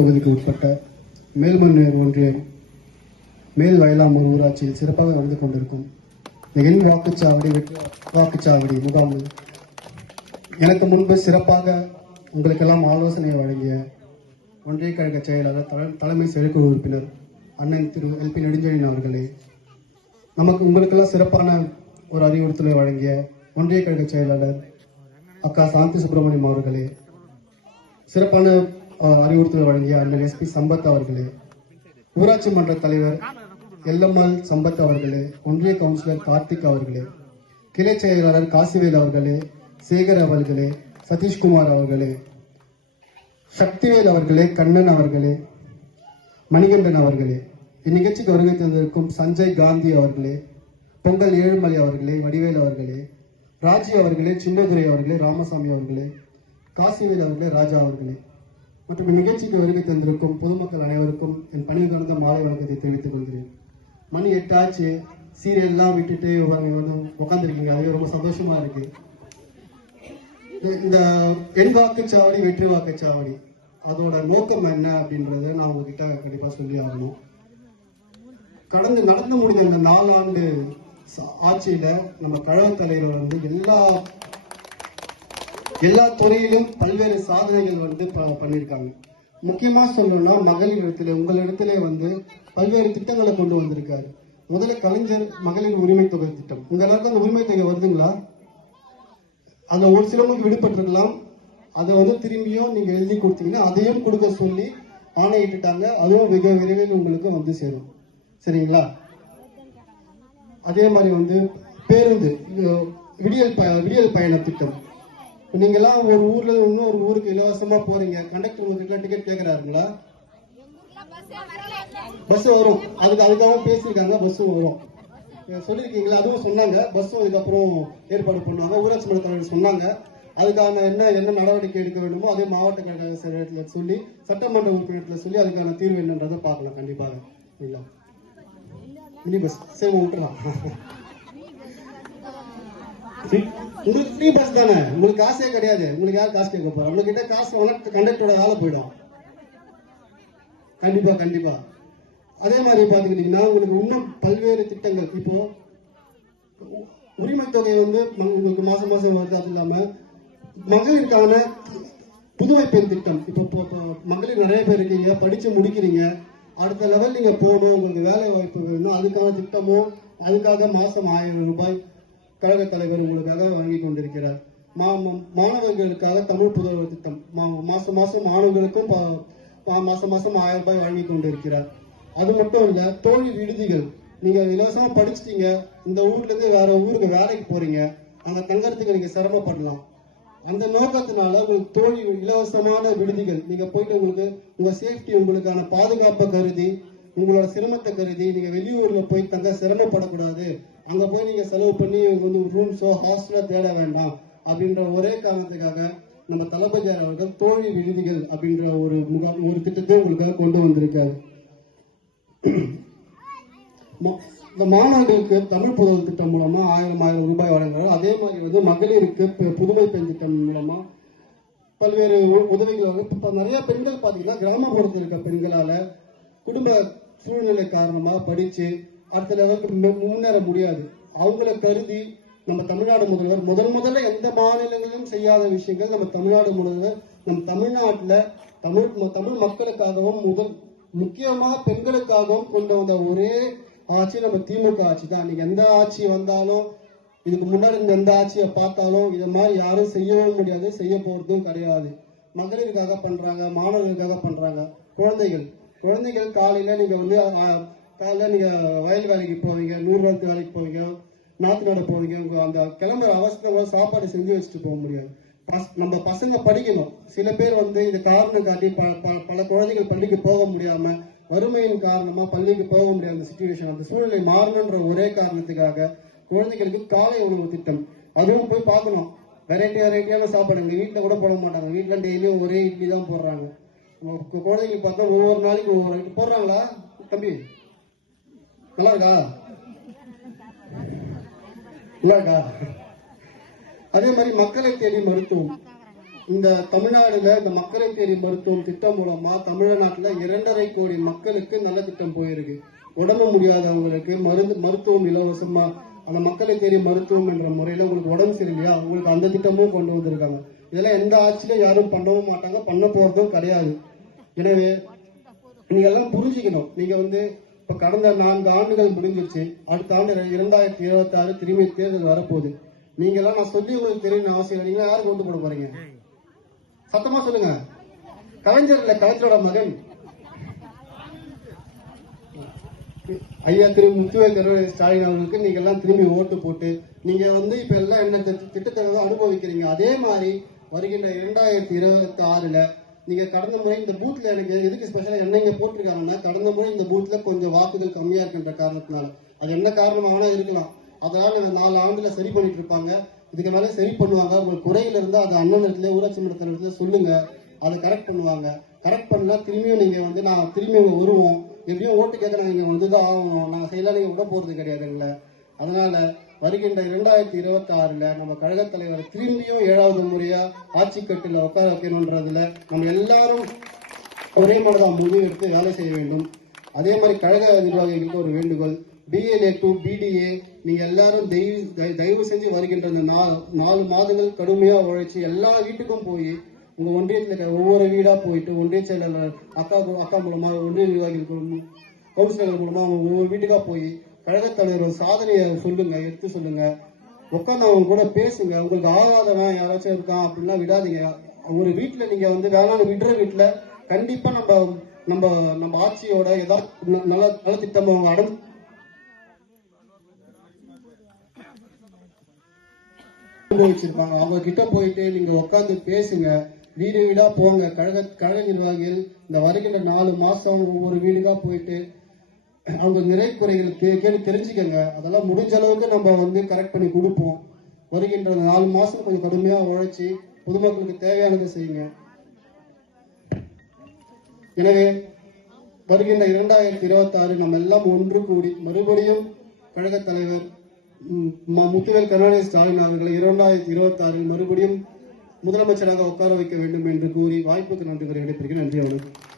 தொகுதிக்கு உட்பட்ட மேல்மன்னூர் ஒன்றியம் மேல் வயலாமூர் ஊராட்சியில் சிறப்பாக நடந்து கொண்டிருக்கும் என் வாக்குச்சாவடி முகாம் எனக்கு முன்பு சிறப்பாக உங்களுக்கெல்லாம் ஆலோசனை வழங்கிய ஒன்றிய கழக செயலாளர் தலைமை செயற்குழு உறுப்பினர் அண்ணன் திரு எல்பி நெடுஞ்செழியன் அவர்களே, உங்களுக்கெல்லாம் சிறப்பான ஒரு அறிவுறுத்தலை வழங்கிய ஒன்றிய கழக செயலாளர் அக்கா சாந்தி சுப்பிரமணியம் அவர்களே, சிறப்பான அறிவுறுத்தல் வழங்கிய அண்ணன் எஸ்பி சம்பத் அவர்களே, ஊராட்சி மன்ற தலைவர் எல்எம்எல் சம்பத் அவர்களே, ஒன்றிய கவுன்சிலர் கார்த்திக் அவர்களே, கிளை செயலாளர் காசிவேல் அவர்களே, சேகர் அவர்களே, சதீஷ்குமார் அவர்களே, சக்திவேல் அவர்களே, கண்ணன் அவர்களே, மணிகண்டன் அவர்களே, இந்நிகழ்ச்சிக்கு வருகை தந்திருக்கும் சஞ்சய் காந்தி அவர்களே, பொங்கல் ஏழுமலை அவர்களே, வடிவேல் அவர்களே, ராஜி அவர்களே, சின்னதுரை அவர்களே, ராமசாமி அவர்களே, காசிவேல் அவர்களே, ராஜா அவர்களே மற்றும் இந்நிகழ்ச்சிக்கு வருகை தந்திருக்கும் பொதுமக்கள் அனைவருக்கும் என் பணி கலந்த மாலை வணக்கத்தை தெரிவித்துக் கொள்கிறேன். மணி 8 ஆச்சு, சீரியல் எல்லாம் விட்டுட்டு உட்காந்துருக்கீங்க, அது ரொம்ப சந்தோஷமா இருக்கு. இந்த என் வாக்குச்சாவடி வெற்றி வாக்குச்சாவடி அதோட நோக்கம் என்ன அப்படின்றத நான் உங்ககிட்ட கண்டிப்பா சொல்லி ஆகணும். நடந்து முடிந்த இந்த 4 ஆண்டு ஆட்சியில நம்ம கழக தலைவர் எல்லா துறையிலும் பல்வேறு சாதனைகள் பண்ணியிருக்காங்க. முக்கியமா சொல்லணும்னா மகளிர் இடத்துல உங்களிடத்துல பல்வேறு திட்டங்களை கொண்டு வந்திருக்காரு. முதல்ல கலைஞர் மகளிர் உரிமை தொகை திட்டம். உங்க எல்லாருக்கும் அந்த உரிமை தொகை வருதுங்களா? அந்த ஒரு சிலருக்கு விடுபட்டிருக்கலாம். அதை திரும்பியும் நீங்க எழுதி கொடுத்தீங்கன்னா அதையும் கொடுக்க சொல்லி ஆணையிட்டுட்டாங்க. அதுவும் மிக விரைவில் உங்களுக்கு சேரும். சரிங்களா? அதே மாதிரி பேருந்து விடியல் பயண திட்டம். நீங்கெல்லாம் ஒரு ஊர்ல இன்னொரு ஊருக்கு இலவசமா போறீங்க, கண்டக்டர் உங்ககிட்ட டிக்கெட் கேட்கிறாருங்களா? பஸ் வரும், அதுக்காக பேசியிருக்காங்க. பஸ்ஸும் வரும் சொல்லியிருக்கீங்களா? அதுவும் சொன்னாங்க. பஸ்ஸும் இதுக்கப்புறம் ஏற்பாடு பண்ணுவாங்க. ஊராட்சி மன்ற தலைவர் சொன்னாங்க. அதுக்கான என்ன நடவடிக்கை எடுக்க வேண்டுமோ அதே மாவட்ட கழக செயலகத்துல சொல்லி, சட்டமன்ற உறுப்பினர்களை சொல்லி அதுக்கான தீர்வு என்னன்றதை பார்க்கலாம். கண்டிப்பாக இல்ல மினி பஸ் சரி விட்டுலாம். உங்களுக்கு ஃப்ரீ பஸ் தானே, உங்களுக்கு காசே கிடையாது. உங்களுக்கு யார் காசு கேட்க போறோம்? உங்ககிட்ட காசு கண்டக்டரோட வேலை போயிடும். கண்டிப்பா அதே மாதிரி பாத்துக்கிட்டீங்கன்னா உங்களுக்கு இன்னும் பல்வேறு திட்டங்கள். இப்போ உரிமை தொகை உங்களுக்கு மாசம் வருது. அது இல்லாம மகளிருக்கான புதுமை பெண் திட்டம். இப்போ மகளிர் நிறைய பேர் இருக்கீங்க, படிச்சு முடிக்கிறீங்க, அடுத்த லெவல் நீங்க போகணும், உங்களுக்கு வேலை வாய்ப்பு வேணும், அதுக்கான திட்டமும் அதுக்காக மாசம் 1000 ரூபாய் கழக தலைவர் உங்களுக்காக வழங்கி கொண்டிருக்கிறார். மாணவர்களுக்காக தமிழ் புதல்வர் திட்டம் மாசம் மாணவர்களுக்கும் மாசம் 1000 ரூபாய் வழங்கி கொண்டிருக்கிறார். அது மட்டும் இல்ல, தோழி விடுதிகள். நீங்க இலவசமா படிச்சுட்டீங்க, இந்த ஊர்ல இருந்து வேற ஊருக்கு வேலைக்கு போறீங்க, அங்க தங்கறதுக்கு நீங்க சிரமப்படலாம். அந்த நோக்கத்தினால உங்களுக்கு தோழி இலவசமான விடுதிகள் நீங்க போயிட்டு உங்க சேஃப்டி, உங்களுக்கான பாதுகாப்பை கருதி, உங்களோட சிரமத்தை கருதி நீங்க வெளியூர்ல போய் தங்க சிரமப்படக்கூடாது, அங்க போய் நீங்க செலவு பண்ணி ரூம்ஸோ ஹாஸ்டலோ தேட வேண்டாம் அப்படின்ற ஒரே காரணத்துக்காக நம்ம தளபதி அவர்கள் தோழி விடுதிகள் அப்படின்ற ஒரு திட்டத்தை உங்களுக்காக கொண்டு வந்திருக்காரு. இந்த மாணவர்களுக்கு தமிழ் புதல் திட்டம் மூலமா 1000 ரூபாய் வழங்குறாங்க. அதே மாதிரி மகளிருக்கு புதுமை பெண் திட்டம் மூலமா பல்வேறு உதவிகள். இப்ப நிறைய பெண்கள் பாத்தீங்கன்னா கிராமப்புறத்தில் இருக்க பெண்களால குடும்ப சூழ்நிலை காரணமா படிச்சு அடுத்த லெவலுக்கு முன்னேற முடியாது. அவங்களை கருதி நம்ம தமிழ்நாடு முதல்வர் முதல்ல எந்த மாநிலங்களிலும் செய்யாத விஷயங்கள் நம்ம தமிழ்நாடு முதல்வர் நம்ம தமிழ்நாட்டுல தமிழ் மக்களுக்காகவும் முக்கியமாக பெண்களுக்காகவும் கொண்டு வந்த ஒரே ஆட்சி நம்ம திமுக ஆட்சி தான். நீங்க எந்த ஆட்சி வந்தாலும், இதுக்கு முன்னாடி எந்த ஆட்சியை பார்த்தாலும் இதை மாதிரி யாரும் செய்யவும் முடியாது, செய்ய போறதும் கிடையாது. மகளிருக்காக பண்றாங்க, மாணவர்களுக்காக பண்றாங்க. குழந்தைகள் காலையில நீங்க நீங்க வயல் வேலைக்கு போவீங்க, 100 ரூபாய்க்கு வேலைக்கு போவீங்க, நாத்து நட போவீங்க. அந்த கிளம்புற அவசரத்துல சாப்பாடு செஞ்சு வச்சுட்டு போக முடியாது. நம்ம பசங்க படிக்கணும். சில பேர் இதை காரணம் காட்டி பல குழந்தைகள் பள்ளிக்கு போக முடியாம, வறுமையின் காரணமா பள்ளிக்கு போக முடியாத சிச்சுவேஷன், அந்த சூழ்நிலை மாறணுன்ற ஒரே காரணத்துக்காக குழந்தைகளுக்கு காலை உணவு திட்டம். அதுவும் போய் பார்க்கணும். வெரைட்டியான சாப்பாடு எங்க வீட்டுல கூட போட மாட்டாங்க. வீட்டுல டெய்லியும் ஒரே இட்லி தான் போடுறாங்க. குழந்தைங்களுக்கு பார்த்தா ஒவ்வொரு நாளைக்கு ஒவ்வொரு ஐட்டம் போடுறாங்களா? தம்பி நல்லா இருக்கா? அதே மாதிரி மக்களை தேடி மருத்துவம். இந்த தமிழ்நாடுல இந்த மக்களை தேடி மருத்துவம் திட்டம் மூலமா தமிழ்நாட்டுல 2.5 கோடி மக்களுக்கு நல்ல திட்டம் போயிருக்கு. உடம்பு முடியாதவங்களுக்கு மருத்துவம் இலவசமா, அந்த மக்களை தேடி மருத்துவம் என்ற முறையில உங்களுக்கு உடம்பு சரியில்லையா, உங்களுக்கு அந்த திட்டமும் கொண்டு வந்திருக்காங்க. இதெல்லாம் எந்த ஆட்சியிலும் யாரும் பண்ணவும் மாட்டாங்க, பண்ண போறதும் கிடையாது. எனவே நீங்க எல்லாம் புரிஞ்சுக்கணும். நீங்க இப்ப கடந்த 4 ஆண்டுகள் முடிஞ்சிச்சு. அடுத்த ஆண்டு 2026 திரும்பி தேர்தல் வரப்போகுது. நீங்க எல்லாம் நான் சொல்லி உங்களுக்கு தெரியும் அவசியம். நீங்க யாருக்கு ஓட்டு போட போறீங்க? சத்தமா சொல்லுங்க. கலைஞர் இல்ல, கலைஞரோட மகன் ஐயா திரு முத்துவேல் கருணாநிதி ஸ்டாலின் அவர்களுக்கு நீங்க எல்லாம் திரும்பி ஓட்டு போட்டு நீங்க இப்ப எல்லாம் என்ன திட்டத்தை அனுபவிக்கிறீங்க. அதே மாதிரி வருகின்ற 2026 நீங்க கடந்த முறை இந்த பூத்ல எனக்கு எதுக்கு ஸ்பெஷலா என்ன போட்டிருக்காங்கன்னா, கடந்த முறை இந்த பூத்ல கொஞ்சம் வாக்குகள் கம்மியா இருக்கின்ற காரணத்தினால, அது என்ன காரணமாக இருக்கலாம். அதனால 4 ஆண்டுல சரி பண்ணிட்டு இருப்பாங்க. இதுக்கு மேல சரி பண்ணுவாங்க. உங்களுக்கு குறையில இருந்தா அது அண்ணன் இடத்துல, ஊராட்சி மன்ற தலைவரத்துல சொல்லுங்க, அதை கரெக்ட் பண்ணுவாங்க. கரெக்ட் பண்ணா திரும்பியும் நீங்க நான் திரும்பி வருவோம். எப்படியும் ஓட்டு கேட்க நாங்க வந்துதான் ஆகணும். நாங்க செய்யலாம், நீங்க விட போறது கிடையாதுங்கள. அதனால வருகின்ற 2026 நம்ம கழக தலைவர் திரும்பியும் 7வது முறையா ஆட்சி கட்டில உட்கார வைக்கணும்ன்றதுல நம்ம எல்லாரும் ஒரே மனதான் முடிவு எடுத்து வேலை செய்ய வேண்டும். அதே மாதிரி கழக நிர்வாகிகளுக்கு ஒரு வேண்டுகோள், BLA to BDA நீங்க எல்லாரும் தயவு செஞ்சு வருகின்ற 4 மாதங்கள் கடுமையா உழைச்சி எல்லா வீட்டுக்கும் போய் உங்க ஒன்றியத்துல ஒவ்வொரு வீடா போயிட்டு ஒன்றிய செயலாளர் அக்கா மூலமா, ஒன்றிய நிர்வாகிகள் கவுன்சிலர்கள் மூலமா ஒவ்வொரு வீட்டுக்கா போய் கழக தலைவர் சாதனையை சொல்லுங்க, எடுத்து சொல்லுங்க. உட்காந்து அவங்க கூட பேசுங்க. உங்களுக்கு ஆகாதவன் யாராச்சும் இருக்கான் அப்படின்னா விடாதீங்க. ஒரு வீட்டுல நீங்க வேணாலும் விடுற வீட்டுல கண்டிப்பா நம்ம ஆட்சியோட ஏதாவது நல்ல திட்டம் அவங்க அனுபவிச்சிருப்பாங்க. அவங்க கிட்ட போயிட்டு நீங்க உட்காந்து பேசுங்க. வீடு வீடா போங்க. கழக நிர்வாகிகள் இந்த வருகின்ற 4 மாசம் ஒவ்வொரு வீடுகா போயிட்டு அவங்க நிறை குறைகள் கேட்டு தெரிஞ்சுக்கங்க. அதெல்லாம் முடிஞ்ச அளவுக்கு நம்ம கரெக்ட் பண்ணி கொடுப்போம். வருகின்ற 4 மாசம் கொஞ்சம் கடுமையா உழைச்சி பொதுமக்களுக்கு தேவையானதை செய்யுங்க. எனவே வருகின்ற 2026 நம்ம எல்லாம் ஒன்று கூடி மறுபடியும் கழக தலைவர் முத்துவேல் கருணாநிதி ஸ்டாலின் அவர்களை 2026 மறுபடியும் முதலமைச்சராக உட்கார வைக்க வேண்டும் என்று கூறி வாய்ப்புக்கு நன்றி விடைபெறுகிறேன். நன்றி. அவர்கள்